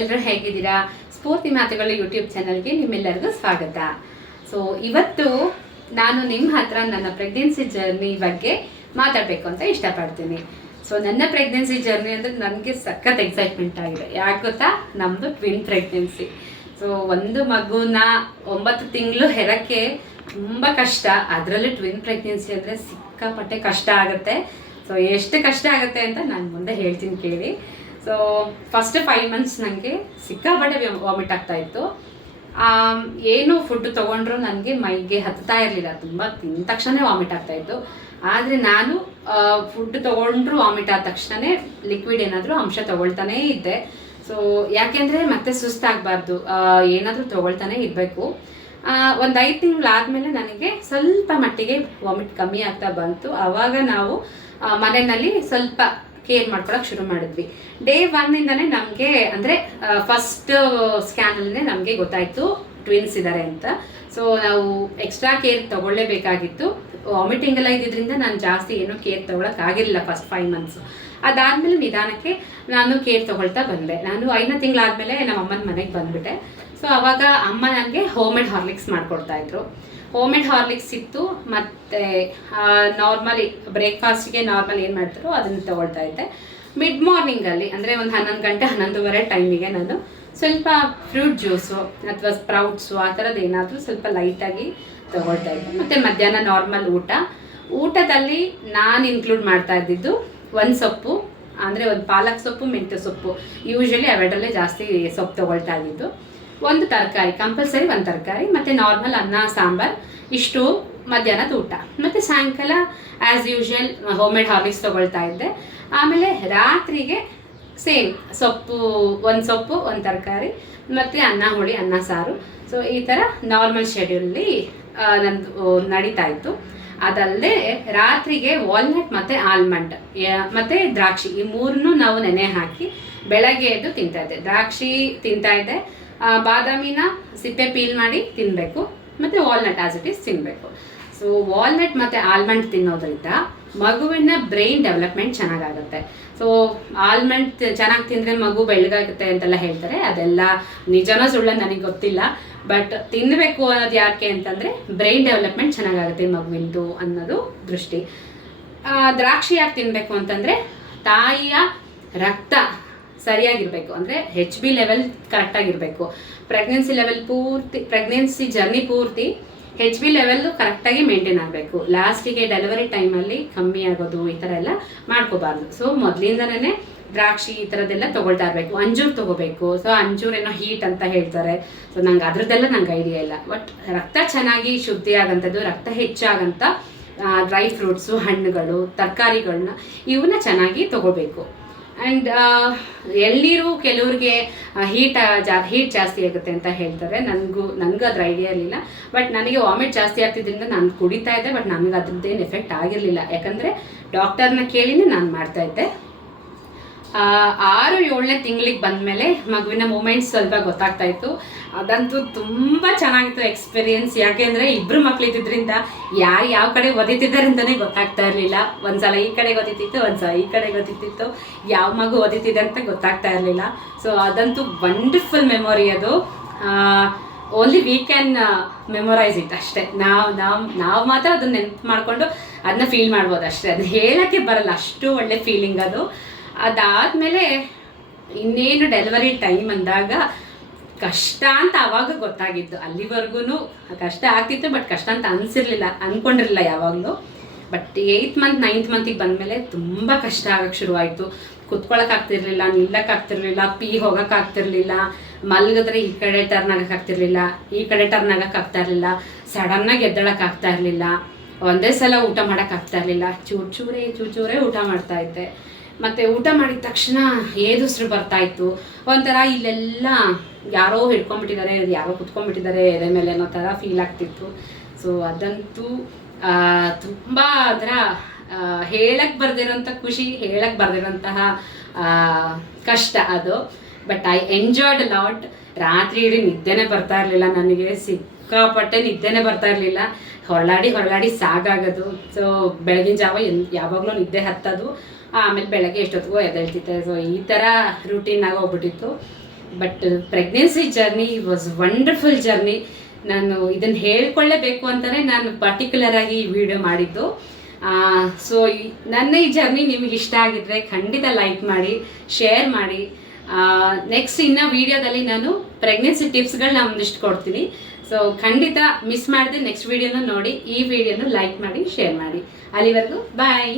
ಎಲ್ಲರೂ ಹೇಗಿದ್ದೀರಾ? ಸ್ಫೂರ್ತಿ ಮಾತುಗಳು ಯೂಟ್ಯೂಬ್ ಚಾನಲ್ಗೆ ನಿಮ್ಮೆಲ್ಲರಿಗೂ ಸ್ವಾಗತ. ಸೊ ಇವತ್ತು ನಾನು ನಿಮ್ಮ ಹತ್ರ ನನ್ನ ಪ್ರೆಗ್ನೆನ್ಸಿ ಜರ್ನಿ ಬಗ್ಗೆ ಮಾತಾಡಬೇಕು ಅಂತ ಇಷ್ಟಪಡ್ತೀನಿ. ಸೊ ನನ್ನ ಪ್ರೆಗ್ನೆನ್ಸಿ ಜರ್ನಿ ಅಂದರೆ ನನಗೆ ಸಖತ್ ಎಕ್ಸೈಟ್ಮೆಂಟ್ ಆಗಿದೆ. ಯಾಕೆ ಗೊತ್ತಾ? ನಮ್ಮದು ಟ್ವಿನ್ ಪ್ರೆಗ್ನೆನ್ಸಿ ಸೊ ಒಂದು ಮಗುನ ಒಂಬತ್ತು ತಿಂಗಳು ಹೆರಕ್ಕೆ ತುಂಬ ಕಷ್ಟ. ಅದರಲ್ಲೂ ಟ್ವಿನ್ ಪ್ರೆಗ್ನೆನ್ಸಿ ಅಂದರೆ ಸಿಕ್ಕಾಪಟ್ಟೆ ಕಷ್ಟ ಆಗುತ್ತೆ. ಸೊ ಎಷ್ಟು ಕಷ್ಟ ಆಗುತ್ತೆ ಅಂತ ನಾನು ಮುಂದೆ ಹೇಳ್ತೀನಿ ಕೇಳಿ. ಸೊ ಫಸ್ಟ್ ಫೈವ್ ಮಂತ್ಸ್ ನನಗೆ ಸಿಕ್ಕಾಪಟ್ಟೆ ವಾಮಿಟ್ ಆಗ್ತಾ ಇತ್ತು. ಏನು ಫುಡ್ ತೊಗೊಂಡ್ರು ನನಗೆ ಮೈಗೆ ಹತ್ತಾ ಇರಲಿಲ್ಲ. ತುಂಬ ತಿಂದ ತಕ್ಷಣ ವಾಮಿಟ್ ಆಗ್ತಾ ಇತ್ತು. ಆದರೆ ನಾನು ಫುಡ್ ತೊಗೊಂಡ್ರು ವಾಮಿಟ್ ಆದ ತಕ್ಷಣ ಲಿಕ್ವಿಡ್ ಏನಾದರೂ ಅಂಶ ತಗೊಳ್ತಾನೇ ಇದ್ದೆ. ಸೊ ಯಾಕೆಂದರೆ ಮತ್ತೆ ಸುಸ್ತಾಗಬಾರ್ದು. ಏನಾದರೂ ತಗೊಳ್ತಾನೆ ಇರಬೇಕು. ಒಂದು ಐದು ತಿಂಗಳಾದಮೇಲೆ ನನಗೆ ಸ್ವಲ್ಪ ಮಟ್ಟಿಗೆ ವಾಮಿಟ್ ಕಮ್ಮಿ ಆಗ್ತಾ ಬಂತು. ಆವಾಗ ನಾವು ಮನೆಯಲ್ಲಿ ಸ್ವಲ್ಪ ಕೇರ್ ಮಾಡ್ಕೊಳಕ್ ಶುರು ಮಾಡಿದ್ವಿ. ಡೇ ಒನ್ನಿಂದನೇ ನಮಗೆ, ಅಂದರೆ ಫಸ್ಟ್ ಸ್ಕ್ಯಾನಲ್ಲೇ ನಮಗೆ ಗೊತ್ತಾಯಿತು ಟ್ವಿನ್ಸ್ ಇದ್ದಾರೆ ಅಂತ. ಸೊ ನಾವು ಎಕ್ಸ್ಟ್ರಾ ಕೇರ್ ತಗೊಳ್ಳೇಬೇಕಾಗಿತ್ತು. ವಾಮಿಟಿಂಗ್ ಎಲ್ಲ ಇದ್ದಿದ್ರಿಂದ ನಾನು ಜಾಸ್ತಿ ಏನೂ ಕೇರ್ ತಗೊಳಕ್ಕಾಗಿರಲಿಲ್ಲ ಫಸ್ಟ್ ಫೈವ್ ಮಂತ್ಸ್ ಅದಾದಮೇಲೆ ನಿಧಾನಕ್ಕೆ ನಾನು ಕೇರ್ ತಗೊಳ್ತಾ ಬಂದೆ. ನಾನು ಐದನೇ ತಿಂಗಳಾದಮೇಲೆ ನಮ್ಮ ಅಮ್ಮನ ಮನೆಗೆ ಬಂದ್ಬಿಟ್ಟೆ. ಸೊ ಅವಾಗ ಅಮ್ಮ ನನಗೆ ಹೋಮ್ ಮೇಡ್ ಹಾರ್ಲಿಕ್ಸ್ ಮಾಡ್ಕೊಡ್ತಾ ಹೋಮ್ ಅಂಡ್ ಹಾರ್ಲಿಕ್ಸ್ ಇತ್ತು, ಮತ್ತು ನಾರ್ಮಲಿ ಬ್ರೇಕ್ಫಾಸ್ಟ್ಗೆ ನಾರ್ಮಲ್ ಏನು ಮಾಡ್ತಾರೋ ಅದನ್ನು ತಗೊಳ್ತಾ ಇದ್ದೆ. ಮಿಡ್ ಮಾರ್ನಿಂಗಲ್ಲಿ ಅಂದರೆ ಒಂದು ಹನ್ನೊಂದು ಗಂಟೆ, ಹನ್ನೊಂದುವರೆ ಟೈಮಿಗೆ ನಾನು ಸ್ವಲ್ಪ ಫ್ರೂಟ್ ಜ್ಯೂಸು ಅಥವಾ ಸ್ಪ್ರೌಟ್ಸು ಆ ಥರದ್ದು ಏನಾದರೂ ಸ್ವಲ್ಪ ಲೈಟಾಗಿ ತಗೊಳ್ತಾ ಇದ್ದೆ. ಮತ್ತು ಮಧ್ಯಾಹ್ನ ನಾರ್ಮಲ್ ಊಟ. ಊಟದಲ್ಲಿ ನಾನು ಇನ್ಕ್ಲೂಡ್ ಮಾಡ್ತಾ ಇದ್ದಿದ್ದು ಒಂದು ಸೊಪ್ಪು, ಅಂದರೆ ಒಂದು ಪಾಲಕ್ ಸೊಪ್ಪು, ಮೆಂತ್ಯ ಸೊಪ್ಪು. ಯೂಶಲಿ ಅವೆರಡಲ್ಲೇ ಜಾಸ್ತಿ ಸೊಪ್ಪು ತಗೊಳ್ತಾ ಇದ್ದಿದ್ದು. ಒಂದು ತರಕಾರಿ ಕಂಪಲ್ಸರಿ ಒಂದು ತರಕಾರಿ ಮತ್ತು ನಾರ್ಮಲ್ ಅನ್ನ ಸಾಂಬಾರ್ ಇಷ್ಟು ಮಧ್ಯಾಹ್ನದ ಊಟ. ಮತ್ತು ಸಾಯಂಕಾಲ as usual home made Horlicks ತೊಗೊಳ್ತಾ ಇದ್ದೆ. ಆಮೇಲೆ ರಾತ್ರಿಗೆ ಸೇಮ್ ಸೊಪ್ಪು ಒಂದು ಸೊಪ್ಪು ಒಂದು ತರಕಾರಿ ಮತ್ತು ಅನ್ನ ಹುಳಿ ಅನ್ನ ಸಾರು. ಸೊ ಈ ಥರ ನಾರ್ಮಲ್ ಶೆಡ್ಯೂಲಲ್ಲಿ ನಂದು ನಡೀತಾ ಇತ್ತು. ಅದಲ್ಲದೆ ರಾತ್ರಿಗೆ ವಾಲ್ನಟ್ ಮತ್ತು ಆಲ್ಮಂಡ್ ಮತ್ತು ದ್ರಾಕ್ಷಿ ಈ ಮೂರನ್ನೂ ನಾವು ನೆನೆ ಹಾಕಿ ಬೆಳಗ್ಗೆ ಎದ್ದು ತಿಂತಾ ಇದ್ದೆ. ದ್ರಾಕ್ಷಿ ತಿಂತಾ ಇದ್ದೆ. ಆ, ಬಾದಾಮಿನ ಸಿಪ್ಪೆ ಪೀಲ್ ಮಾಡಿ ತಿನ್ನಬೇಕು ಮತ್ತು ವಾಲ್ನಟ್ ಆಸ್ ಇಟ್ ಈಸ್ ತಿನ್ನಬೇಕು ಸೊ ವಾಲ್ನಟ್ ಮತ್ತು ಆಲ್ಮಂಡ್ ತಿನ್ನೋದ್ರಿಂದ ಮಗುವಿನ ಬ್ರೈನ್ ಡೆವಲಪ್ಮೆಂಟ್ ಚೆನ್ನಾಗಾಗುತ್ತೆ. ಸೊ ಆಲ್ಮಂಡ್ ಚೆನ್ನಾಗಿ ತಿಂದರೆ ಮಗು ಬೆಳಗಾಗುತ್ತೆ ಅಂತೆಲ್ಲ ಹೇಳ್ತಾರೆ. ಅದೆಲ್ಲ ನಿಜನೋ ಸುಳ್ಳ ನನಗೆ ಗೊತ್ತಿಲ್ಲ. ಬಟ್ ತಿನ್ನಬೇಕು ಅನ್ನೋದು ಯಾಕೆ ಅಂತಂದರೆ ಬ್ರೈನ್ ಡೆವಲಪ್ಮೆಂಟ್ ಚೆನ್ನಾಗಾಗುತ್ತೆ ಮಗುವಿಂದು ಅನ್ನೋದು ದೃಷ್ಟಿ. ದ್ರಾಕ್ಷಿ ಯಾಕೆ ತಿನ್ನಬೇಕು ಅಂತಂದರೆ ತಾಯಿಯ ರಕ್ತ ಸರಿಯಾಗಿರಬೇಕು. ಅಂದರೆ ಹೆಚ್ ಬಿ ಲೆವೆಲ್ ಕರೆಕ್ಟಾಗಿರಬೇಕು. ಪ್ರೆಗ್ನೆನ್ಸಿ ಲೆವೆಲ್ ಪೂರ್ತಿ ಪ್ರೆಗ್ನೆನ್ಸಿ ಜರ್ನಿ ಪೂರ್ತಿ ಹೆಚ್ ಬಿ ಲೆವೆಲ್ ಕರೆಕ್ಟಾಗಿ ಮೇಂಟೈನ್ ಆಗಬೇಕು. ಲಾಸ್ಟಿಗೆ ಡೆಲಿವರಿ ಟೈಮಲ್ಲಿ ಕಮ್ಮಿ ಆಗೋದು, ಈ ಥರ ಎಲ್ಲ ಮಾಡ್ಕೋಬಾರ್ದು. ಸೊ ಮೊದಲಿಂದನೇ ದ್ರಾಕ್ಷಿ ಈ ಥರದ್ದೆಲ್ಲ ತೊಗೊಳ್ತಾ ಇರಬೇಕು. ಅಂಜೂರ್ ತೊಗೋಬೇಕು. ಸೊ ಅಂಜೂರ್ ಏನೋ ಹೀಟ್ ಅಂತ ಹೇಳ್ತಾರೆ. ಸೊ ನಂಗೆ ಅದ್ರದ್ದೆಲ್ಲ ನಂಗೆ ಐಡಿಯಾ ಇಲ್ಲ. ಬಟ್ ರಕ್ತ ಚೆನ್ನಾಗಿ ಶುದ್ಧಿ ಆಗಂಥದ್ದು ರಕ್ತ ಹೆಚ್ಚಾಗಂಥ ಡ್ರೈ ಫ್ರೂಟ್ಸು ಹಣ್ಣುಗಳು, ತರಕಾರಿಗಳನ್ನ ಇವನ್ನ ಚೆನ್ನಾಗಿ ತಗೋಬೇಕು. ಆ್ಯಂಡ್ ಎಳ್ನೀರು ಕೆಲವ್ರಿಗೆ ಹೀಟ್ ಜಾ ಹೀಟ್ ಜಾಸ್ತಿ ಆಗುತ್ತೆ ಅಂತ ಹೇಳ್ತಾರೆ. ನನಗೂ ನನಗೂ ಅದ್ರ ಐಡಿಯಾ ಇರಲಿಲ್ಲ. ಬಟ್ ನನಗೆ ವಾಮಿಟ್ ಜಾಸ್ತಿ ಆಗ್ತಿದ್ದರಿಂದ ನಾನು ಕುಡಿತಾ ಇದ್ದೆ ಬಟ್ ನನಗೆ ಅದ್ರದ್ದೇನು ಎಫೆಕ್ಟ್ ಆಗಿರಲಿಲ್ಲ. ಯಾಕಂದರೆ ಡಾಕ್ಟರ್ನ ಕೇಳಿನೇ ನಾನು ಮಾಡ್ತಾ ಇದ್ದೆ. ಆರು ಏಳನೇ ತಿಂಗಳಿಗೆ ಬಂದಮೇಲೆ ಮಗುವಿನ ಮೂಮೆಂಟ್ಸ್ ಸ್ವಲ್ಪ ಗೊತ್ತಾಗ್ತಾ ಇತ್ತು. ಅದಂತೂ ತುಂಬ ಚೆನ್ನಾಗಿತ್ತು ಎಕ್ಸ್ಪೀರಿಯನ್ಸ್. ಯಾಕೆಂದರೆ ಇಬ್ಬರು ಮಕ್ಕಳಿದ್ದರಿಂದ ಯಾರು ಯಾವ ಕಡೆ ಅಂತಲೇ ಗೊತ್ತಾಗ್ತಾ ಇರಲಿಲ್ಲ. ಒಂದ್ಸಲ ಈ ಕಡೆ ಒಂದು ಸಲ ಈ ಕಡೆ ಗೊತ್ತಿತ್ತು ಯಾವ ಮಗು ಒದಿತಿದೆ ಅಂತ ಗೊತ್ತಾಗ್ತಾ ಇರಲಿಲ್ಲ. ಸೊ ಅದಂತೂ ವಂಡರ್ಫುಲ್ ಮೆಮೊರಿ ಅದು. Only we can memorize it ಅಷ್ಟೇ. ನಾವು ನಾವು ನಾವು ಮಾತ್ರ ಅದನ್ನ ನೆನ್ಪು ಮಾಡಿಕೊಂಡು ಅದನ್ನ ಫೀಲ್ ಮಾಡ್ಬೋದು ಅಷ್ಟೇ. ಅದು ಹೇಳೋಕ್ಕೆ ಬರಲ್ಲ. ಅಷ್ಟು ಒಳ್ಳೆ ಫೀಲಿಂಗ್ ಅದು. ಅದಾದಮೇಲೆ ಇನ್ನೇನು ಡೆಲಿವರಿ ಟೈಮ್ ಅಂದಾಗ ಕಷ್ಟ ಅಂತ ಅವಾಗ ಗೊತ್ತಾಗಿದ್ದು. ಅಲ್ಲಿವರೆಗೂ ಕಷ್ಟ ಆಗ್ತಿತ್ತು ಬಟ್ ಕಷ್ಟ ಅಂತ ಅನಿಸಿರ್ಲಿಲ್ಲ ಅಂದ್ಕೊಂಡಿರಲಿಲ್ಲ ಯಾವಾಗಲೂ. ಬಟ್ ಏಯ್ತ್ ಮಂತ್ ನೈನ್ತ್ ಮಂತಿಗೆ ಬಂದಮೇಲೆ ತುಂಬ ಕಷ್ಟ ಆಗೋಕ್ಕೆ ಶುರುವಾಯಿತು. ಕುತ್ಕೊಳ್ಳೋಕ್ಕಾಗ್ತಿರ್ಲಿಲ್ಲ ನಿಲ್ಲಕ್ಕಾಗ್ತಿರ್ಲಿಲ್ಲ ಪೀ ಹೋಗೋಕ್ಕಾಗ್ತಿರ್ಲಿಲ್ಲ ಮಲಗಿದ್ರೆ ಈ ಕಡೆ ಟರ್ನ್ ಈ ಕಡೆ ಟರ್ನ್ ಸಡನ್ ಇರಲಿಲ್ಲ ಸಡನ್ನಾಗಿ ಎದ್ದಳಕ್ಕಾಗ್ತಾ ಇರಲಿಲ್ಲ, ಒಂದೇ ಸಲ ಊಟ ಮಾಡೋಕ್ಕಾಗ್ತಾ ಇರಲಿಲ್ಲ, ಚೂರು ಚೂರೇ ಚೂರು ಚೂರೇ ಊಟ ಮಾಡ್ತಾ ಇದ್ದೆ. ಮತ್ತು ಊಟ ಮಾಡಿದ ತಕ್ಷಣ ಏದುಸ್ರು ಬರ್ತಾ ಇತ್ತು. ಒಂಥರ ಇಲ್ಲೆಲ್ಲ ಯಾರೋ ಹಿಡ್ಕೊಂಡ್ಬಿಟ್ಟಿದ್ದಾರೆ ಯಾರೋ ಕುತ್ಕೊಂಡ್ಬಿಟ್ಟಿದ್ದಾರೆ ಎದೆ ಮೇಲೆ ಅನ್ನೋ ಥರ ಫೀಲ್ ಆಗ್ತಿತ್ತು. ಸೊ ಅದಂತೂ ತುಂಬ ಅದರ ಹೇಳಕ್ಕೆ ಬರ್ದಿರೋಂಥ ಖುಷಿ ಹೇಳಕ್ಕೆ ಬರ್ದಿರೋಂತಹ ಕಷ್ಟ ಅದು. ಬಟ್ ಐ ಎಂಜಾಯ್ಡ್ ಲಾಟ್ ರಾತ್ರಿ ಇಡೀ ನಿದ್ದೆನೇ ಬರ್ತಾ ಇರಲಿಲ್ಲ ನನಗೆ, ಸಿಕ್ಕಾಪಟ್ಟೆ ನಿದ್ದೆನೇ ಬರ್ತಾ ಇರಲಿಲ್ಲ. ಹೊರಳಾಡಿ ಹೊರಳಾಡಿ ಸಾಗಾಗೋದು. ಸೊ ಬೆಳಗಿನ ಜಾವ ಎನ್ ಯಾವಾಗಲೂ ನಿದ್ದೆ ಹತ್ತೋದು. ಆಮೇಲೆ ಬೆಳಗ್ಗೆ ಎಷ್ಟೊತ್ತಿಗೂ ಎದ್ದೇಳ್ತಿದ್ದೆ. ಸೊ ಈ ಥರ ರೂಟೀನ್ ಆಗಿ ಹೋಗ್ಬಿಟ್ಟಿತ್ತು. But pregnancy journey was wonderful journey ನಾನು ಇದನ್ನು ಹೇಳ್ಕೊಳ್ಳೇಬೇಕು ಅಂತಲೇ ನಾನು ಪರ್ಟಿಕ್ಯುಲರ್ ಆಗಿ ಈ ವಿಡಿಯೋ ಮಾಡಿದ್ದು. ಸೊ ನನ್ನ ಈ ಜರ್ನಿ ನಿಮಗೆ ಇಷ್ಟ ಆಗಿದ್ರೆ ಖಂಡಿತ ಲೈಕ್ ಮಾಡಿ ಶೇರ್ ಮಾಡಿ. ನೆಕ್ಸ್ಟ್ ಇನ್ನು ವಿಡಿಯೋದಲ್ಲಿ ನಾನು ಪ್ರೆಗ್ನೆನ್ಸಿ ಟಿಪ್ಸ್ಗಳನ್ನ ಒಂದಿಷ್ಟು ಕೊಡ್ತೀನಿ. ಸೊ ಖಂಡಿತ ಮಿಸ್ ಮಾಡದೆ ನೆಕ್ಸ್ಟ್ ವಿಡಿಯೋನ ನೋಡಿ, ಈ ವಿಡಿಯೋನ ಲೈಕ್ ಮಾಡಿ ಶೇರ್ ಮಾಡಿ. ಅಲ್ಲಿವರೆಗೂ ಬಾಯ್